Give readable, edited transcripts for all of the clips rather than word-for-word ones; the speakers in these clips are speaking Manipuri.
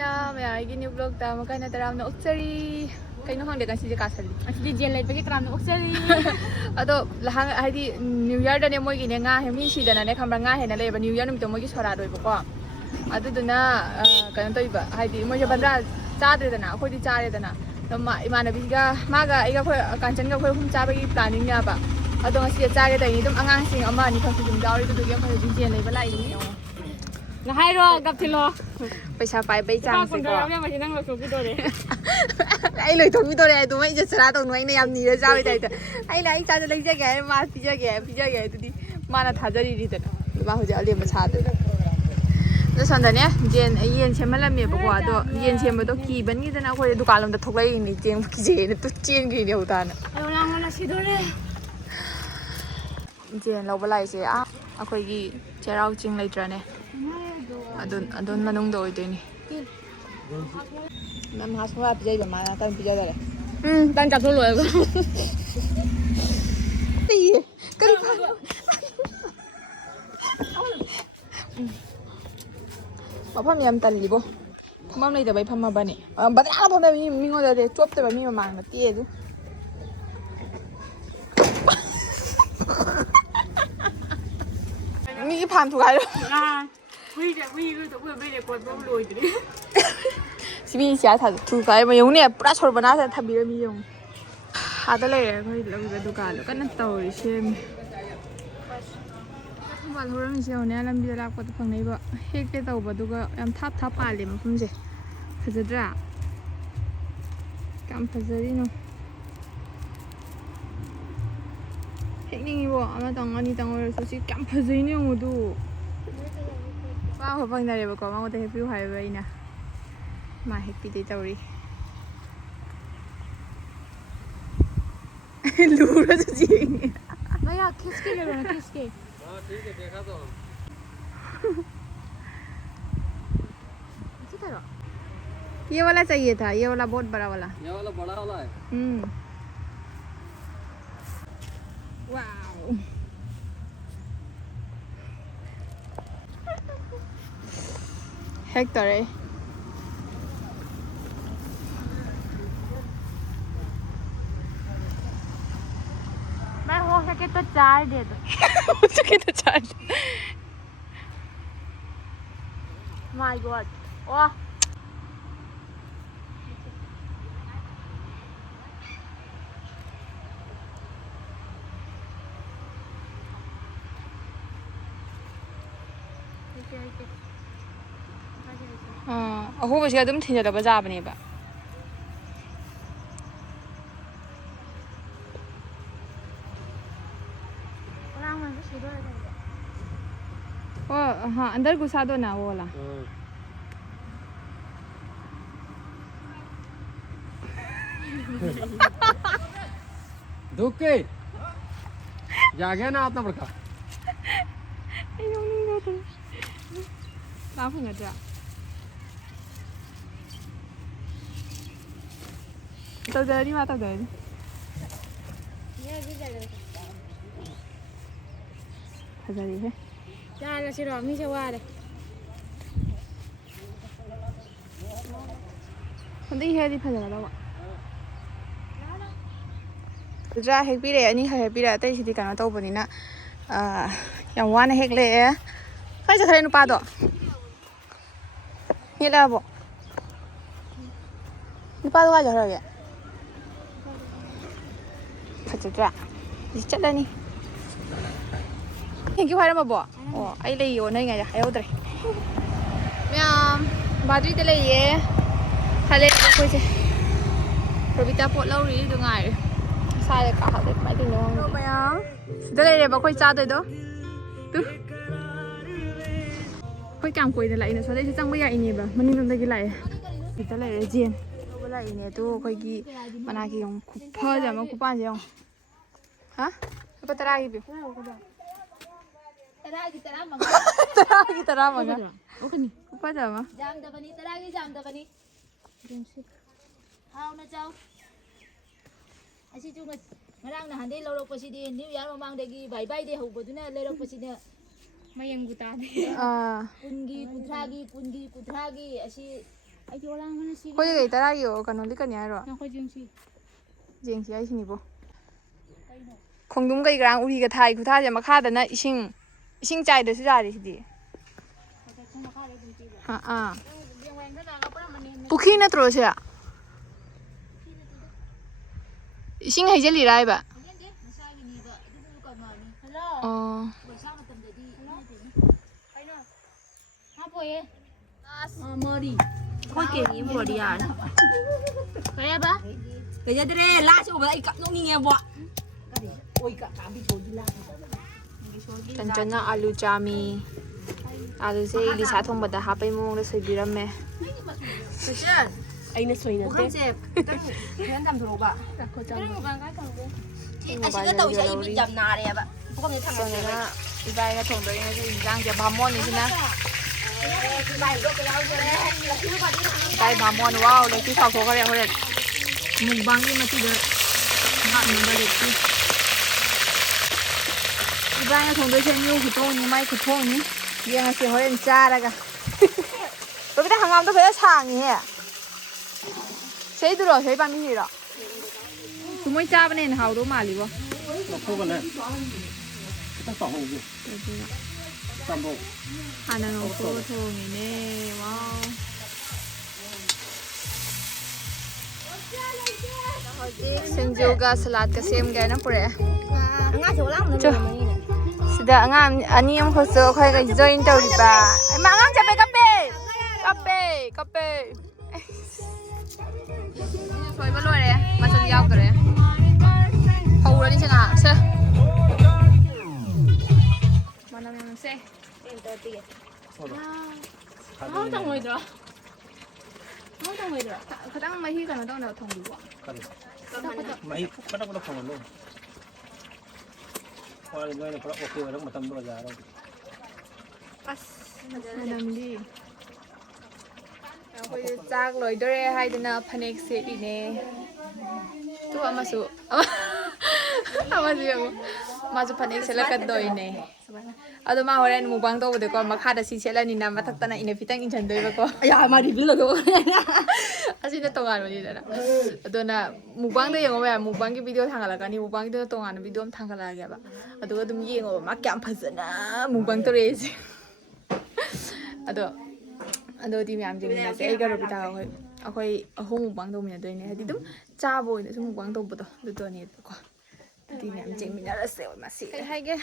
ꯑꯩꯒꯤ ꯅ꯭ꯌꯨ ꯕ꯭ꯂꯣꯛꯇ ꯑꯃꯨꯛꯀ ꯍꯟꯅ ꯇꯔꯥꯝꯅ ꯑꯣꯛꯆꯔꯤ ꯀꯩꯅꯣ ꯈꯪꯗꯦ ꯉꯁꯤꯁꯦ ꯀꯥꯁꯜꯂꯤ ꯑꯁꯤꯗꯤ ꯖꯦꯜ ꯂꯩꯕꯒꯤ ꯇꯔꯥꯝꯅ ꯑꯣꯛꯆꯔꯤ ꯑꯗꯣ ꯍꯥꯏꯗꯤ ꯅ꯭ꯌꯨ ꯌꯔꯗꯅꯦ ꯃꯣꯏꯒꯤꯅꯦ ꯉꯥ ꯃꯤ ꯁꯤꯗꯅꯅꯦ ꯈꯪꯕ꯭ꯔꯥ ꯉꯥ ꯍꯦꯟꯅ ꯂꯩꯌꯦꯕ ꯅ꯭ꯌꯨ ꯌꯔ ꯅꯨꯃꯤꯠꯇꯣ ꯃꯣꯏꯒꯤ ꯁꯣꯔꯥꯗꯣꯏꯕꯀꯣ ꯑꯗꯨꯗꯨꯅ ꯀꯩꯅꯣ ꯇꯧꯏꯕ ꯍꯥꯏꯗꯤ ꯃꯣꯏꯁꯦ ꯕꯟꯗ꯭ꯔꯥ ꯆꯥꯗ꯭ꯔꯦꯗꯅ ꯑꯩꯈꯣꯏꯗꯤ ꯆꯥꯔꯦꯗꯅ ꯑꯗꯣ ꯏꯃꯥꯟꯅꯕꯤꯒ ꯃꯥꯒ ꯑꯩꯒ ꯑꯩꯈꯣꯏ ꯀꯥꯟꯆꯟꯒ ꯑꯩꯈꯣꯏ ꯑꯍꯨꯝ ꯆꯥꯕꯒꯤ ꯄ꯭ꯂꯥꯅꯤꯡꯅꯦꯕ ꯑꯗꯣ ꯉꯁꯤ ꯆꯥꯒꯦ ꯇꯧꯔꯤꯅꯤ ꯑꯗꯨꯝ ꯑꯉꯥꯡꯁꯤꯡ ꯑꯃ ꯑꯅꯤ ꯈꯛꯁꯨ ꯑꯗꯨꯝ ꯌꯥꯎꯔꯤ ꯑꯗꯨꯗꯨꯒꯤ ꯑꯩꯈꯣꯏ ꯍꯧꯖꯤꯛ ꯖꯦꯜ ꯂꯩꯕ ꯂꯥꯛꯏꯅꯤ ꯍꯥꯏꯔꯣ ꯒꯞꯊꯤꯜꯂꯣ ꯄꯩꯁꯥ ꯄꯥꯏꯕꯩ ꯆꯥꯡꯁꯦꯀꯣ ꯅꯪ ꯂꯣꯏꯊꯣꯛꯄꯤꯗꯣꯔꯦ ꯑꯩ ꯂꯣꯏꯊꯣꯛꯄꯤꯗꯣꯔꯦ ꯑꯗꯨꯝ ꯑꯩꯁꯦ ꯆꯔꯥ ꯇꯧꯅꯨ ꯑꯩꯅ ꯌꯥꯝ ꯅꯤꯔ ꯆꯥꯕꯩ ꯇꯥꯏꯞꯇ ꯑꯩ ꯆꯥꯗ ꯂꯩꯖꯒꯦ ꯍꯥꯏ ꯃꯥ ꯄꯤꯖꯒꯦ ꯑꯗꯨꯗꯤ ꯃꯥꯅ ꯊꯥꯖꯔꯤꯅꯤꯗꯅ ꯃꯥ ꯍꯧꯖꯤꯛ ꯑꯂꯦꯝꯕ ꯁꯥꯗꯅ ꯑꯗꯣ ꯁꯣꯝꯗꯅꯦ ꯌꯦꯟ ꯁꯦꯝꯍꯜꯂꯝꯃꯦꯕꯀꯣ ꯑꯗꯣ ꯌꯦꯟ ꯁꯦꯝꯕꯗꯣ ꯀꯤꯕꯟꯒꯤꯗꯅ ꯑꯩꯈꯣꯏ ꯗꯨꯀꯥꯟ ꯂꯣꯝꯗ ꯊꯣꯛꯂꯛꯏꯅꯤ ꯀꯤꯖꯩꯌꯦꯅ ꯆꯦꯟꯈ꯭ꯔꯤꯅꯦ ꯍꯧꯇꯥꯅ ꯌꯦꯟ ꯂꯧꯕ ꯂꯥꯛꯏꯁꯦ ꯑꯩꯈꯣꯏꯒꯤ ꯆꯩꯔꯥꯎ ꯆꯤꯡ ꯂꯩꯇ꯭ꯔꯅꯦ ꯑꯗꯨ ꯃꯅꯨꯡꯗ ꯑꯣꯏꯗꯣꯏꯅꯤ ꯃꯥ ꯁꯨꯡꯌꯥ ꯄꯤꯖꯩꯕ ꯃꯥꯅ ꯇꯪ ꯄꯤꯖꯗꯔꯦ ꯇꯪ ꯆꯥꯊꯣꯛ ꯂꯣꯏꯔꯒ ꯀꯔꯤ ꯃꯐꯝ ꯌꯥꯝ ꯇꯜꯂꯤꯕꯣ ꯐꯝꯐꯝ ꯂꯩꯇꯕꯩ ꯐꯝꯃꯕꯅꯤ ꯕꯗ꯭ꯔꯥ ꯐꯝꯃ ꯃꯤꯉꯣꯟꯗꯗꯤ ꯆꯣꯞꯇꯕ ꯃꯤ ꯃꯃꯥꯡꯗ ꯇꯦ ꯑꯗꯨ ꯃꯤꯒꯤ ꯐꯥꯟ ꯊꯨꯒꯥꯏꯔꯣ ꯍꯨꯏꯒ ꯔꯦꯀꯣꯔꯠ ꯐꯥꯎ ꯂꯣꯏꯗ꯭ꯔꯤ ꯁꯤ ꯃꯤ ꯊꯨꯒꯥꯏꯕ ꯌꯦꯡꯉꯨꯅꯦ ꯄꯨꯔꯥ ꯁꯣꯔꯕꯅꯥꯁ ꯊꯝꯕꯤꯔꯝꯃꯤ ꯌꯦꯡꯉꯨ ꯑꯥꯗ ꯂꯩꯔꯦ ꯑꯩꯈꯣꯏ ꯂꯧꯔꯤꯕ ꯗꯨꯀꯥꯟꯗꯣ ꯀꯟꯅ ꯇꯧꯔꯤ ꯁꯦꯝꯃꯤ ꯊꯝꯕꯥꯜ ꯍꯧꯔꯝꯃꯤꯁꯦ ꯌꯦꯡꯉꯨꯅꯦ ꯂꯝꯕꯤꯗ ꯂꯥꯛꯄꯗ ꯐꯪꯅꯩꯕ ꯍꯦꯛꯀꯦ ꯇꯧꯕ ꯑꯗꯨꯒ ꯌꯥꯝ ꯊꯥꯞ ꯄꯥꯜꯂꯦ ꯃꯐꯝꯁꯦ ꯐꯖꯗ꯭ꯔꯥ ꯀꯌꯥꯝ ꯐꯖꯔꯤꯅꯣ ꯍꯦꯛꯅꯤꯡꯉꯤꯕꯣ ꯑꯃꯇꯪ ꯑꯅꯤꯇꯪ ꯑꯣꯏꯔꯁꯨ ꯁꯤ ꯀꯌꯥꯝ ꯐꯖꯩꯅꯣ ꯌꯦꯡꯉꯨꯗꯨ ꯄꯥꯕ ꯐꯪꯅꯔꯦꯕꯀꯣ ꯃꯉꯣꯟꯗ ꯍꯦꯛꯄꯤꯌꯨ ꯍꯥꯏꯕ ꯑꯩꯅ ꯃꯥ ꯍꯦꯛꯄꯤꯗꯦ ꯇꯧꯔꯤ लूरज जी भैया खींच के ले लो ना खींच के हाँ ठीक है देखा तो इसी तरह ये वाला चाहिए था ये वाला बहुत बड़ा वाला ये वाला बड़ा वाला है वाओ हेक्टर है मैं हो सके तो 4 दे दो हो सके तो 4 माय गॉड वाह ꯑꯍꯣꯕꯁꯦ ꯑꯗꯨꯝ ꯊꯤꯟꯖꯜꯂꯕ ꯆꯥꯕꯅꯦꯕ हाँ अंदर घुसा दो ना वो वाला धुक के जा गया ना आता बड़का ꯐꯪꯒꯗ꯭ꯔꯥ ꯇꯧꯖꯔꯅꯤ ꯃꯥ ꯇꯧꯖꯔꯅꯤ ꯐꯖꯔꯤꯍꯦ ꯆꯥꯔꯁꯤꯔꯣ ꯃꯤꯁꯦ ꯋꯥꯔꯦ ꯍꯟꯗꯛ ꯍꯦꯛꯑꯗꯤ ꯐꯖꯒꯗꯧꯕ ꯐꯖꯗ꯭ꯔꯥ ꯍꯦꯛꯄꯤꯔꯛꯑꯦ ꯑꯅꯤ ꯍꯦꯛꯄꯤꯔꯛꯑꯦ ꯑꯇꯩꯁꯤꯗꯤ ꯀꯩꯅꯣ ꯇꯧꯕꯅꯤꯅ ꯌꯥꯝ ꯋꯥꯅ ꯍꯦꯛꯂꯛꯑꯦ ꯀꯥꯏ ꯆꯠꯈ꯭ꯔꯦ ꯅꯨꯄꯥꯗꯣ ꯍꯦꯛꯂꯛꯑꯕꯣ ꯅꯨꯄꯥꯗꯣ ꯀꯥꯏ ꯆꯠꯈ꯭ꯔꯒꯦ ꯐꯖꯗ꯭ꯔꯥ ꯍꯧꯖꯤꯛ ꯆꯠꯂꯅꯤ ꯊꯦꯡꯀ꯭ꯌꯨ ꯍꯥꯏꯔꯝꯃꯕꯣ ꯑꯣ ꯑꯩ ꯂꯩꯌꯣ ꯅꯣꯏꯉꯩꯗ ꯍꯥꯏꯍꯧꯗ꯭ꯔꯦ ꯃꯌꯥꯝ ꯕꯥꯗ꯭ꯔꯤꯗ ꯂꯩꯌꯦ ꯍꯜꯂꯛꯑꯦ ꯑꯩꯈꯣꯏꯁꯦ ꯔꯣꯕꯤꯇꯥ ꯄꯣꯠ ꯂꯧꯔꯤ ꯑꯗꯨ ꯉꯥꯏꯔꯦ ꯏꯁꯥꯗ ꯀꯥꯍꯜꯂꯦ ꯀꯃꯥꯏꯅ ꯇꯧꯔꯤꯅꯣ ꯈꯪꯗꯦ ꯃꯌꯥꯝ ꯁꯤꯗ ꯂꯩꯔꯦꯕ ꯑꯩꯈꯣꯏ ꯆꯥꯗꯣꯏꯗꯣ ꯑꯩꯈꯣꯏ ꯀꯌꯥꯝ ꯀꯨꯏꯅ ꯂꯥꯛꯏꯅꯣ ꯁꯣꯗꯩꯁꯦ ꯆꯪꯕ ꯌꯥꯏꯅꯦꯕ ꯃꯅꯤꯡꯂꯣꯝꯗꯒꯤ ꯂꯥꯛꯑꯦ ꯁꯤꯗ ꯂꯩꯔꯦ ꯖꯦꯟ ꯂꯧꯕ ꯂꯥꯛꯏꯅꯦ ꯑꯗꯨ ꯑꯩꯈꯣꯏꯒꯤ ꯃꯅꯥꯛꯀꯤ ꯌꯦꯡꯉꯨ ꯈꯨꯐꯖ ꯑꯃ ꯈꯨꯄꯥꯟꯁꯦ ꯌꯦꯡꯉꯨ ꯍꯥ ꯂꯨꯄꯥ 10ꯒꯤ ꯄꯤꯌꯨ 10ꯒꯤ 15 10ꯒꯤ 15 ꯈꯨꯐꯖ ꯑꯃ ꯌꯥꯝꯗꯕꯅꯤ 10ꯒꯤ ꯌꯥꯝꯗꯕꯅꯤ ꯍꯥꯎꯅ ꯆꯥꯎ ꯑꯁꯤꯁꯨ ꯉꯔꯥꯡ ꯅꯍꯥꯟꯗꯩ ꯂꯧꯔꯛꯄꯁꯤꯗꯤ ꯅ꯭ꯌꯨ ꯏꯌꯥꯔ ꯃꯃꯥꯡꯗꯒꯤ ꯕꯥꯏ ꯕꯥꯏꯗꯩ ꯍꯧꯕꯗꯨꯅ ꯂꯩꯔꯛꯄꯁꯤꯗ ꯃꯌꯦꯡꯕꯨ ꯇꯥꯗꯦ 10ꯒꯤ 30ꯒꯤ 10ꯒꯤ 30ꯒꯤ ꯑꯁꯤ ꯑꯩꯗꯤ ꯑꯣꯂꯥꯡꯕꯅ ꯁꯤ ꯑꯩꯈꯣꯏ ꯀꯩ ꯇꯔꯥꯒꯤ ꯀꯩꯅꯣ ꯂꯤꯛꯀꯅꯤ ꯍꯥꯏꯔꯣ ꯅꯈꯣꯏ ꯌꯦꯡꯁꯤ ꯌꯦꯡꯁꯤ ꯍꯥꯏꯁꯤꯅꯤꯕꯣ ꯀꯩꯅꯣ ꯈꯣꯡꯗꯨꯝ ꯀꯩ ꯀꯔꯥꯡ ꯎꯔꯤꯒ ꯊꯥꯏ ꯈꯨꯊꯥꯁꯦ ꯃꯈꯥꯗꯅ ꯏꯁꯤꯡ ꯆꯥꯏꯗꯁꯨ ꯌꯥꯔꯤꯁꯤꯗꯤ ꯄꯨꯈ꯭ꯔꯤ ꯅꯠꯇ꯭ꯔꯣ ꯁꯦ ꯏꯁꯤꯡ ꯍꯩꯖꯤꯜꯂꯤꯔ ꯍꯥꯏꯕ ꯃꯁꯥꯒꯤꯅꯦꯕ ꯑꯗꯨꯕꯨ ꯀꯃꯥꯏꯅꯤ ꯑꯣ ꯄꯩꯁꯥ ꯃꯇꯝꯗꯗꯤ ꯀꯩꯅꯣ ꯍꯥꯞꯄꯣꯏꯌꯦ ꯃꯔꯤ ꯑꯩꯈꯣꯏ ꯀꯦꯅꯤ ꯑꯃ ꯌꯥꯔꯅꯤ ꯀꯩ ꯍꯥꯏꯕ ꯀꯩꯖꯗ꯭ꯔꯦ ꯂꯥꯁ ꯎꯕꯗ ꯑꯩ ꯀꯞꯅꯤꯡꯉꯦꯕꯣ ꯆꯟꯆꯟꯅ ꯑꯥꯂꯨ ꯆꯥꯃꯤ ꯑꯥꯂꯨꯁꯦ ꯏꯂꯤꯁꯥ ꯊꯣꯡꯕꯗ ꯍꯥꯞꯄꯩ ꯃꯑꯣꯡꯗ ꯁꯣꯏꯕꯤꯔꯝꯃꯦ ꯑꯩꯅ ꯁꯣꯏꯅꯠꯇꯦ ꯈꯤꯇꯪ ꯈꯤꯇꯪ ꯇꯝꯊꯣꯔꯛꯎꯕ ꯑꯁꯤꯒ ꯇꯧꯏꯁꯦ ꯑꯩ ꯃꯤꯠ ꯌꯥꯝ ꯅꯥꯔꯦꯕ ꯄꯨꯈꯝꯁꯦ ꯊꯥꯡꯒꯠꯂꯦꯕ ꯏꯕꯥꯏꯅ ꯊꯣꯡꯗꯣꯏ ꯉꯁꯤ ꯏꯟꯖꯥꯡꯁꯦ ꯚꯥꯃꯣꯟꯅꯤꯁꯤꯅ ꯏꯕꯥꯏ ꯚꯥꯃꯣꯟ ꯋꯥꯎ ꯂꯩꯇꯤ ꯆꯥꯎꯊꯣꯛꯈ꯭ꯔꯦ ꯍꯣꯔꯦꯟ ꯃꯨꯛꯕꯥꯡꯒꯤ ꯃꯆꯤꯗ ꯍꯥꯞꯅꯕ ꯂꯩꯇꯤ 이방에 동도시는 요 구통이 마이 구통이 이양아씨 호연 짜라가 여기다 항암도 그냥 상이해 세이들어 세이 밤이시라 주머니 짜버는 하우도 말리고 먹고는 일단 썩어오고 쌈도 하나 놓고 통이네 와우 생조가 살라드가 셈가는 뿌려 sida angam ani am khoso khoi ga join tawri ba ma angam chape kape soi ba loi re ma san yaw kare hau ra ni changa se manam yang se 아, 당모이더라. 당모이더라. kadang mahi kana dong na thong du wa 많이 바닥바닥 하면 와리 뭐에 그런 오케이 그런 것도 안 자라 namdi khoi chak loi dore haidana phanek se dine tu amasu yang masu phanek se lakat doine ado ma horen mubang to bode ko makha da si selani na mathak tana ine pitang injan doi ba ko 야 말이 빌려도 asina tongan wani dana adona mubang da yengo ba mubang gi video thangala kani mubang da tongan video am thangala ga ba aduga dum yengo ma kyam phajana mubang to resi ado di myam jing na se ga robi ta hoi akoi ahong mubang do mina doi ne hadi dum cha boy ne sum mubang do bodo do to ne ko di myam jing mina ra se ma si hai ge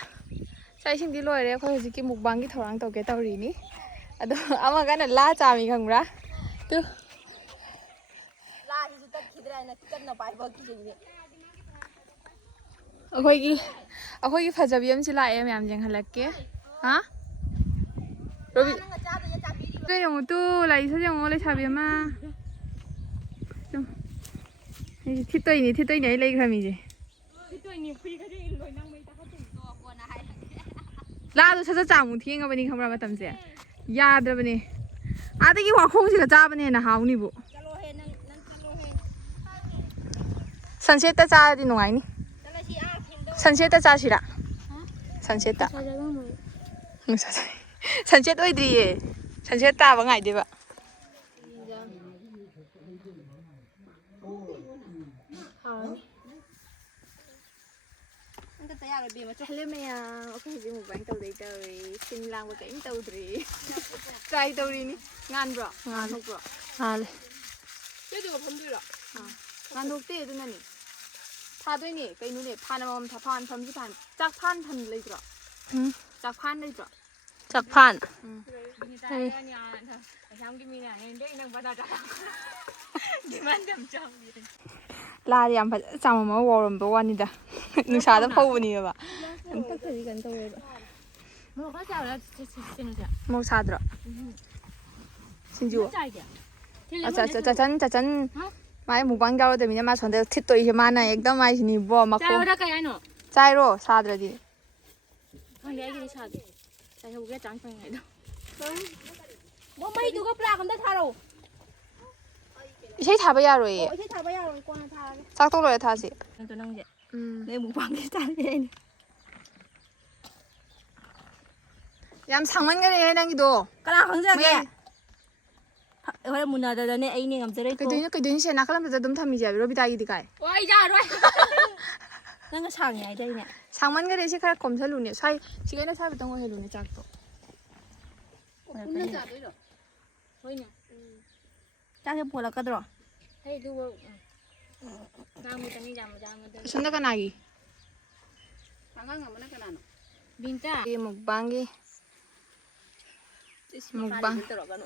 sai sing di loi re akoi hoji ki mubang gi thorang to ge tawri ni ado ama ga na la cha mi khangra tu 라지도 딱 기다려나 끝나 바이버 기준이 ꯑꯩꯈꯣꯏꯒꯤ ꯐꯖꯕꯤ ꯑꯃꯁꯤ ꯂꯥꯛꯑꯦ ꯃꯌꯥꯝ ꯌꯦꯡꯍꯜꯂꯛꯀꯦ ꯍꯥ ꯔꯣꯕꯤ ꯌꯦꯡꯉꯨ ꯇꯨ ꯂꯥꯛꯏꯁꯨ ꯌꯦꯡꯉꯣ ꯂꯩꯁꯥꯕꯤ ꯑꯃ ꯊꯤꯠꯇꯣꯏꯅꯤ ꯑꯩ ꯂꯩꯈ꯭ꯔꯃꯤꯁꯦ ꯂꯥꯛꯑꯗꯣ ꯁꯠ ꯆꯥꯃꯨꯛ ꯊꯦꯡꯉꯕꯅꯤ ꯈꯪꯕ꯭ꯔꯥ ꯃꯇꯝꯁꯦ ꯌꯥꯗ꯭ꯔꯕꯅꯦ ꯑꯗꯒꯤ ꯋꯥꯈꯣꯡꯁꯤꯒ ꯆꯥꯕꯅ ꯍꯦꯟꯅ ꯍꯥꯎꯅꯤꯕꯨ ꯁꯟꯁꯦꯠꯇ ꯆꯥꯔꯗꯤ ꯅꯨꯡꯉꯥꯏꯅꯤ ꯁꯟꯁꯦꯠꯇ ꯆꯥꯁꯤꯔꯥ ꯁꯟꯁꯦꯠꯇ ꯁꯟꯁꯦꯠ ꯑꯣꯏꯗ꯭ꯔꯤꯌꯦ ꯁꯟꯁꯦꯠ ꯇꯥꯕ ꯉꯥꯏꯗꯦꯕ ꯍꯜꯂꯣ ꯃꯌꯥꯝ ꯑꯩꯈꯣꯏ ꯍꯧꯖꯤꯛ ꯃꯨꯛꯕꯥꯡ ꯇꯧꯗꯣꯏ ꯇꯧꯔꯤ ꯁꯤꯟ ꯂꯥꯡꯕ ꯀꯔꯤꯝ ꯇꯧꯗ꯭ꯔꯤ ꯇ꯭ꯔꯥꯏ ꯇꯧꯔꯤꯅꯤ ꯉꯥꯟꯕ꯭ꯔꯣ ꯉꯥꯟꯊꯣꯛꯄ꯭ꯔꯣ ꯉꯥꯜꯂꯦ ꯀꯩꯗꯧꯕ ꯐꯝꯗꯣꯏꯔꯣ ꯉꯥꯟꯊꯣꯛꯇꯦ ꯑꯗꯨꯅꯅꯤ ꯊꯥꯗꯣꯏꯅꯦ ꯀꯩꯅꯣꯅꯦ ꯐꯥꯟ ꯑꯃꯃꯝ ꯐꯝꯁꯤ ꯐꯥꯟ ꯆꯥꯛ ꯐꯥꯟ ꯂꯩꯇ꯭ꯔꯣ ꯆꯥꯛ ꯐꯥꯟ ꯂꯩꯇ꯭ꯔꯣ ꯆꯥꯛꯐꯥꯟ ꯂꯥꯗꯤ ꯌꯥꯝ ꯐꯖꯅ ꯆꯥꯃꯝꯃ ꯋꯥꯎꯔꯝꯕ ꯋꯥꯅꯤꯗ ꯅꯨꯡꯁꯥꯗ ꯐꯧꯕꯅꯦꯕ ꯃꯣꯔꯣꯛ ꯁꯥꯗ꯭ꯔꯣ ꯁꯤꯡꯖꯨ ꯆꯆꯟ ꯃꯥꯏ ꯃꯨꯛꯕꯥꯡ ꯌꯥꯎꯔꯗꯕꯅꯤꯅ ꯃꯥ ꯁꯣꯟꯗ ꯊꯤꯠꯇꯣꯏꯁꯦ ꯃꯥꯅ ꯍꯦꯛꯇ ꯃꯥꯏꯁꯤꯅꯤꯕꯣ ꯃꯈꯣꯡ ꯆꯥꯏꯔꯣ ꯁꯥꯗ꯭ꯔꯗꯤ ꯈꯪꯗꯦ ꯑꯩꯒꯤꯗꯤ ꯁꯥꯗꯦ ꯆꯥꯏꯍꯧꯒꯦ ꯆꯥꯡ ꯐꯪꯉꯩꯗꯣ ꯃꯩꯗꯨꯒ ꯄ꯭ꯂꯥꯛ ꯑꯝꯇ ꯊꯥꯔꯛꯎ ꯏꯁꯩ ꯊꯥꯕ ꯌꯥꯔꯣꯏꯌꯦ ꯏꯁꯩ ꯊꯥꯕ ꯌꯥꯔꯣꯏ ꯀꯣꯟꯅ ꯊꯥꯔꯒꯦ ꯆꯥꯛ ꯇꯣꯛ ꯂꯣꯏꯔ ꯊꯥꯁꯤ ꯅꯪꯁꯦ ꯅꯪ ꯃꯨꯛꯕꯥꯡꯒꯤ ꯁ꯭ꯇꯥꯏꯜꯅꯦ ꯑꯩꯅ ꯌꯥꯝ ꯁꯥꯡꯃꯟꯈꯔꯦ ꯅꯪꯒꯤꯗꯣ ꯀꯅꯥ ꯈꯪꯖꯒꯦ ꯍꯣꯔꯦꯟ ꯃꯨꯟꯅꯗꯅꯦ ꯑꯩꯅꯦ ꯉꯝꯖꯔꯣꯏꯀꯣ ꯀꯩꯗꯣꯏꯅꯣ ꯁꯦ ꯅꯥꯀꯜꯂꯝꯗ ꯑꯗꯨꯝ ꯊꯝꯃꯤꯁꯦ ꯔꯣꯕꯤꯇꯥꯒꯤꯗꯤ ꯀꯥꯏ ꯋꯥꯏ ꯌꯥꯔꯣꯏ ꯅꯪꯅ ꯁꯥꯡꯉꯦ ꯍꯥꯏꯗꯥꯏꯅꯦ ꯁꯥꯡꯃꯟꯒꯔꯦ ꯁꯤ ꯈꯔ ꯀꯣꯝꯁꯜꯂꯨꯅꯦ ꯁ꯭ꯋꯥꯏ ꯁꯤꯒꯩꯅ ꯁ꯭ꯋꯥꯏꯕꯇꯪ ꯑꯣꯏꯍꯜꯂꯨꯅꯦ ꯆꯥꯛꯇꯣ ꯄꯨꯟꯅ ꯆꯥꯗꯣꯏꯔꯣ ꯍꯣꯏꯅꯦ ꯆꯥꯛꯁꯦ ꯄꯣꯜꯂꯛꯀꯗ꯭ꯔꯣ ꯑꯁꯣꯝꯗ ꯀꯅꯥꯒꯤ ꯑꯉꯥꯡ ꯑꯃꯅ ꯀꯅꯥꯅꯣ ꯕꯤꯟꯇꯥ ꯃꯨꯛꯕꯥꯡꯒꯤ ꯇꯧꯔꯛꯀꯅꯨ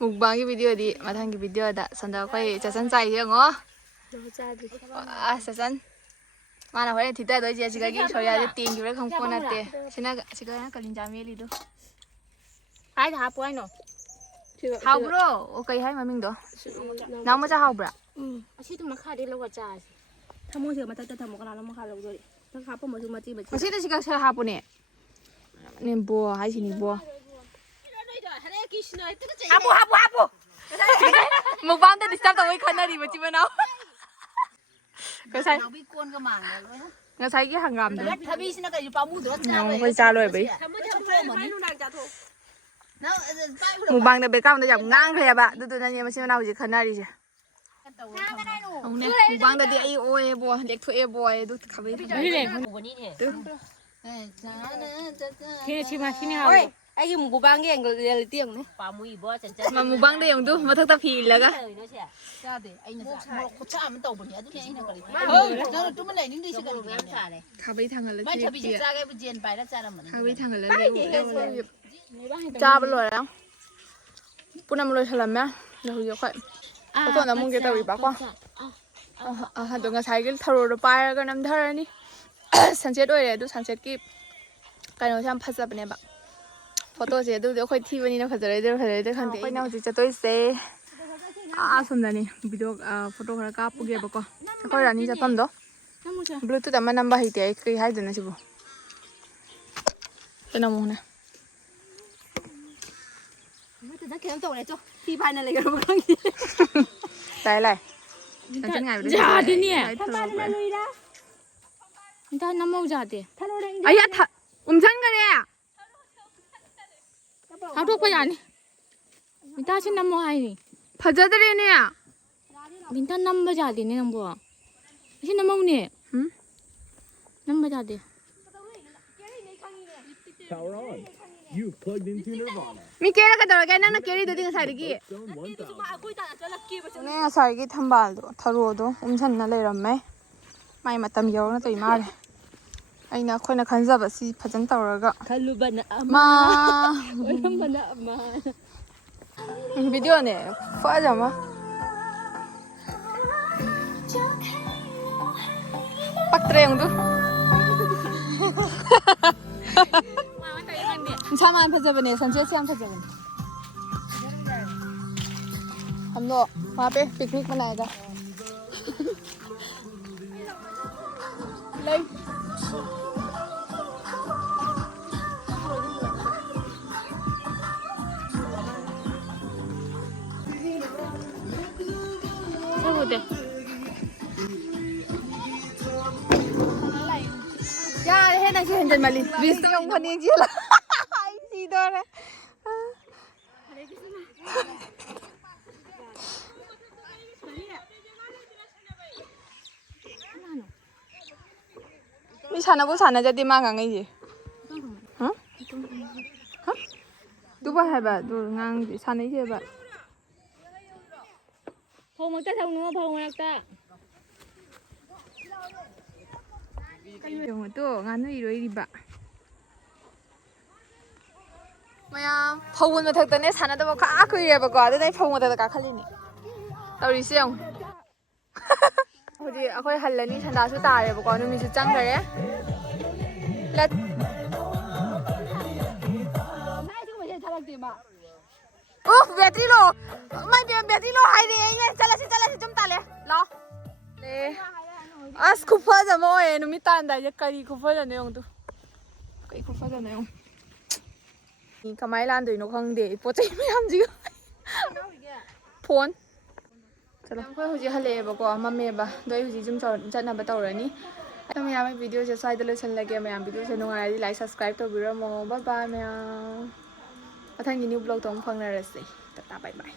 ꯃꯨꯛꯕꯥꯡꯒꯤ ꯚꯤꯗꯤꯑꯣꯗꯤ ꯃꯊꯪꯒꯤ ꯚꯤꯗꯤꯑꯣꯗ ꯁꯣꯝꯗ ꯑꯩꯈꯣꯏ ꯆꯆꯟ ꯆꯥꯏ ꯌꯦꯡꯉꯣ ꯑꯁ ꯆꯆꯟ ꯃꯥꯅ ꯍꯣꯔꯦꯟ ꯊꯤꯠꯇꯗꯣꯏꯁꯦ ꯁꯤꯒꯒꯤ ꯁꯣꯔꯤꯌꯥꯁꯦ ꯇꯦꯡꯈꯤꯕ꯭ꯔꯥ ꯈꯪꯄꯣꯠ ꯅꯠꯇꯦ ꯁꯤꯒꯅ ꯀꯂꯤꯟꯖꯥ ꯃꯦꯜꯂꯤꯗꯣ ꯀꯥꯏꯗ ꯍꯥꯞꯄꯣ ꯍꯥꯏꯅꯣ ꯍꯥꯎꯕ꯭ꯔꯣ ꯑꯣ ꯀꯩ ꯍꯥꯏ ꯃꯃꯤꯡꯗꯣ ꯅꯥꯎ ꯃꯆꯥ ꯍꯥꯎꯕ꯭ꯔꯥ ꯑꯁꯤꯗꯨ ꯃꯈꯥꯗꯩ ꯂꯧꯔ ꯆꯥꯔꯁꯤ ꯊꯝꯃꯣꯁꯤꯒ ꯃꯊꯛꯇ ꯊꯝꯃꯣ ꯀꯅꯥꯅꯣ ꯃꯈꯥ ꯂꯧꯗꯣꯔꯤ ꯅꯪ ꯍꯥꯞꯄꯝꯃꯁꯨ ꯃꯆꯤ ꯃꯁꯤꯗ ꯁꯤꯒ ꯈꯔ ꯍꯥꯞꯄꯨꯅꯦ ꯅꯦꯝꯕꯣ ꯍꯥꯏꯁꯤꯅꯤꯕꯣ ꯍꯥꯞꯄꯣ ꯃꯨꯛꯕꯥꯡꯗ ꯗꯤꯁꯇꯔꯕ ꯇꯧꯕꯩ ꯈꯟꯅꯔꯤ ꯃꯆꯤꯟ ꯃꯅꯥꯎ ꯀꯣꯟꯒ ꯃꯥꯡꯉꯦ ꯂꯣꯏꯅ ꯉꯁꯥꯏꯒꯤ ꯍꯪꯒꯥꯝꯗꯣ ꯊꯕꯤꯁꯤꯅ ꯀꯩꯁꯨ ꯄꯥꯝꯃꯨꯗ꯭ꯔꯣ ꯑꯩꯈꯣꯏ ꯆꯥ ꯂꯣꯏꯕꯩ ꯅꯪ ꯃꯨꯛꯕꯥꯡꯗ ꯕꯦꯛꯒ꯭ꯔꯥꯎꯟꯗ ꯌꯥꯝ ꯉꯥꯡꯈ꯭ꯔꯦꯕ ꯑꯗꯨꯗꯨꯅꯅꯦ ꯃꯆꯤꯟ ꯃꯅꯥꯎꯁꯦ ꯈꯟꯅꯔꯤꯁꯦ ꯃꯨꯛꯕꯥꯡꯗꯗꯤ ꯑꯩ ꯑꯣꯏꯌꯦꯕꯣ ꯂꯦꯛꯊꯣꯛꯑꯦꯕꯣ ꯑꯗꯨ ꯈꯥꯕꯩ ꯑꯩꯒꯤ ꯃꯨꯛꯕꯥꯡꯒꯤ ꯔꯤꯌꯦꯂꯤꯇꯤ ꯌꯦꯡꯉꯨꯅꯦ ꯄꯥꯝꯃꯨꯏꯕꯣ ꯃꯨꯛꯕꯥꯡꯗ ꯌꯦꯡꯉꯨ ꯃꯊꯛꯇ ꯐꯤ ꯏꯜꯂꯒ ꯆꯥꯗꯦ ꯑꯩꯅ ꯃꯣꯔꯣꯛ ꯈꯨꯠꯁꯥ ꯑꯃ ꯇꯧꯕꯅꯤ ꯑꯗꯨꯅꯦ ꯑꯩꯅ ꯀꯔꯤ ꯅꯪꯅ ꯇꯨꯃꯤꯟ ꯂꯩꯅꯤꯡꯗ꯭ꯔꯤꯁꯤ ꯀꯔꯤꯒꯤꯅꯣ ꯈꯥꯕꯩ ꯊꯥꯡꯒꯠꯂ ꯃꯥꯏ ꯊꯕꯤꯁꯦ ꯆꯥꯒꯦꯕꯨ ꯖꯦꯟ ꯄꯥꯏꯔ ꯆꯥꯔꯝꯃꯅꯤ ꯈꯥꯕꯩ ꯊꯥꯡꯒꯠꯂ ꯆꯥꯕ ꯂꯣꯏꯔꯦ ꯄꯨꯝꯅꯃꯛ ꯂꯣꯏꯁꯜꯂꯝꯃꯦ ꯑꯗꯣ ꯍꯧꯖꯤꯛ ꯑꯩꯈꯣꯏ ꯐꯣꯇꯣ ꯅꯝꯃꯨꯒꯦ ꯇꯧꯔꯤꯕꯀꯣ ꯑꯗꯣ ꯉꯁꯥꯏꯒꯤ ꯊꯔꯣꯗꯣ ꯄꯥꯏꯔꯒ ꯅꯝꯊꯔꯅꯤ ꯁꯟꯁꯦꯠ ꯑꯣꯏꯔꯦ ꯑꯗꯨ ꯁꯟꯁꯦꯠꯀꯤ ꯀꯩꯅꯣꯁꯦ ꯌꯥꯝ ꯐꯖꯕꯅꯦꯕ ꯐꯣꯇꯣꯁꯦ ꯑꯗꯨꯗꯤ ꯑꯩꯈꯣই ꯊꯤꯕꯅꯤꯅ ꯐꯖꯔꯣꯏꯗꯣꯏꯔꯥ ꯈꯪꯗꯦ ꯑꯩꯈꯣꯏꯅ ꯍꯧꯖꯤꯛ ꯆꯠꯇꯣꯏꯁꯦ ꯑꯁꯣꯝꯗꯅꯤ ꯚꯤꯗꯤꯑꯣ ꯐꯣꯇꯣ ꯈꯔ ꯀꯥꯞꯄꯨꯒꯦꯕꯀꯣ ꯑꯩꯈꯣꯏ ꯔꯥꯅꯤ ꯆꯠꯐꯝꯗꯣ ꯕ꯭ꯂꯨꯇꯨꯠ ꯑꯃ ꯅꯝꯕ ꯍꯩꯇꯦ ꯑꯩ ꯀꯩ ꯍꯥꯏꯗꯣꯏꯅꯣ ꯁꯤꯕꯨ ꯅꯃꯨꯅꯦ ꯀꯩꯅꯣ ꯇꯧꯔꯦ ꯆꯣ ꯊꯤ ꯐꯥꯏꯅ ꯂꯩꯈ꯭ꯔꯕ ꯈꯪꯗꯦ ꯂꯥꯛꯑꯦ ꯌꯥꯗꯦꯅꯦ ꯏꯟꯇ ꯅꯝꯃꯧ ꯌꯥꯗꯦ ꯑꯩ ꯎꯝꯁꯟꯈꯔꯦ ꯊꯥꯗꯣꯛꯄ ꯌꯥꯅꯤ ꯏꯟꯇꯥꯁꯤ ꯅꯝꯃꯣ ꯍꯥꯏꯅꯤ ꯐꯖꯗ꯭ꯔꯦꯅꯦ ꯏꯟꯇ ꯅꯝꯕ ꯌꯥꯗꯦꯅꯦ ꯅꯪꯕꯣ ꯑꯁꯤ ꯅꯝꯃꯧꯅꯦ ꯅꯝꯕ ꯌꯥꯗꯦ ꯃꯤ ꯀꯦꯔꯛꯀꯗꯧꯔꯒꯦ ꯅꯪꯅ ꯀꯦꯔꯤꯗꯨꯗꯤ ꯉꯁꯥꯏꯗꯒꯤ ꯉꯁꯥꯏꯒꯤ ꯊꯝꯕꯥꯜꯗꯣ ꯊꯔꯣꯗꯣ ꯎꯝꯁꯟꯅ ꯂꯩꯔꯝꯃꯦ ꯃꯥꯏ ꯃꯇꯝ ꯌꯧꯔꯅ ꯇꯧ ꯃꯥꯜꯂꯦ ꯑꯩꯈꯣꯏꯅ ꯈꯟꯖꯕ ꯁꯤ ꯐꯖꯅ ꯇꯧꯔꯒ ꯈꯜꯂꯨꯕꯅ ꯃꯥ ꯑꯣꯏꯔꯝꯕꯅ ꯑꯃ ꯚꯤꯗꯤꯑꯣꯅꯦ ꯐꯖ ꯑꯃ ꯄꯛꯇ꯭ꯔꯦ ꯌꯦꯡꯗꯨ ꯏꯟꯁꯥꯡ ꯌꯥꯝ ꯐꯖꯕꯅꯦ ꯁꯟꯁꯦꯠꯁꯦ ꯌꯥꯝ ꯐꯖꯕꯅꯦ हम लोग वहाँ पे पिकनिक मनाएगा यार है ना हेंजन माली बीस तो हम फनी जिला आई सीधो रे मी सानाबो साना जादे मा ngangai ह ह दुबा हैबा दु ngang सानै जेबा ꯐꯧꯃꯛꯇ ꯊꯧꯅꯨ ꯐꯧ ꯃꯔꯛꯇ ꯌꯦꯡꯉꯣ ꯇꯣ ꯉꯥꯅꯨ ꯏꯔꯣꯏꯔꯤꯕ ꯃꯌꯥꯝ ꯐꯧꯒꯣꯜ ꯃꯊꯛꯇꯅꯦ ꯁꯥꯟꯅꯗꯕ ꯈꯥ ꯀꯨꯏꯔꯦꯕꯀꯣ ꯑꯗꯨꯅ ꯑꯩ ꯐꯧ ꯃꯊꯛꯇ ꯀꯥꯈꯠꯂꯤꯅꯤ ꯇꯧꯔꯤꯁꯦ ꯌꯦꯡꯉꯣ ꯍꯧꯖꯤꯛ ꯑꯩꯈꯣꯏ ꯍꯜꯂꯅꯤ ꯁꯟꯗꯥꯁꯨ ꯇꯥꯔꯦꯕꯀꯣ ꯅꯨꯃꯤꯠꯁꯨ ꯆꯪꯈꯔꯦ ꯑꯣ ꯕꯦꯇ꯭ꯔꯤ ꯂꯣ ꯃꯥꯏ ꯕꯦꯇ꯭ꯔꯤ ꯂꯣ ꯍꯥꯏꯔꯦ ꯑꯩ ꯆꯠꯂꯁꯤ ꯆꯨꯝ ꯇꯥꯜꯂꯦ ꯂꯥꯛꯑꯣ ꯑꯁ ꯈꯨꯐꯖ ꯑꯃ ꯑꯣꯏꯌꯦ ꯅꯨꯃꯤꯠ ꯇꯥꯔꯝꯗꯥꯏꯁꯦ ꯀꯔꯤ ꯈꯨꯐꯖꯅꯣ ꯌꯦꯡꯉꯨ ꯀꯩ ꯈꯨꯐꯖꯅꯣ ꯌꯦꯡꯉꯨ ꯀꯃꯥꯏꯅ ꯂꯥꯟꯗꯣꯏꯅꯣ ꯈꯪꯗꯦ ꯄꯣꯠ ꯆꯩ ꯃꯌꯥꯝꯁꯤꯒ ꯐꯣꯟ ꯆꯠꯂꯣ ꯑꯩꯈꯣꯏ ꯍꯧꯖꯤꯛ ꯍꯜꯂꯛꯑꯦꯕꯀꯣ ꯃꯝꯃꯦꯕ ꯑꯗꯣ ꯑꯩ ꯍꯧꯖꯤꯛ ꯁꯨꯝ ꯆꯠꯅꯕ ꯇꯧꯔꯅꯤ ꯑꯗꯣ ꯃꯌꯥꯝ ꯚꯤꯗꯤꯑꯣꯁꯦ ꯁ꯭ꯋꯥꯏꯗ ꯂꯣꯏꯁꯤꯜꯂꯒꯦ ꯃꯌꯥꯝ ꯚꯤꯗꯤꯑꯣꯁꯦ ꯅꯨꯡꯉꯥꯏꯔꯗꯤ ꯂꯥꯏꯛ ꯁꯕꯁꯀ꯭ꯔꯥꯏꯕ ꯇꯧꯕꯤꯔꯝꯃꯣ ꯕꯥꯏ ꯕꯥꯏ ꯃꯌꯥꯝ ꯃꯊꯪꯒꯤ ꯅ꯭ꯌꯨ ꯕ꯭ꯂꯣꯛꯇꯣ ꯑꯃꯨꯛ ꯐꯪꯅꯔꯁꯦ ꯇꯥꯇꯥ ꯕꯥꯏ ꯕꯥꯏ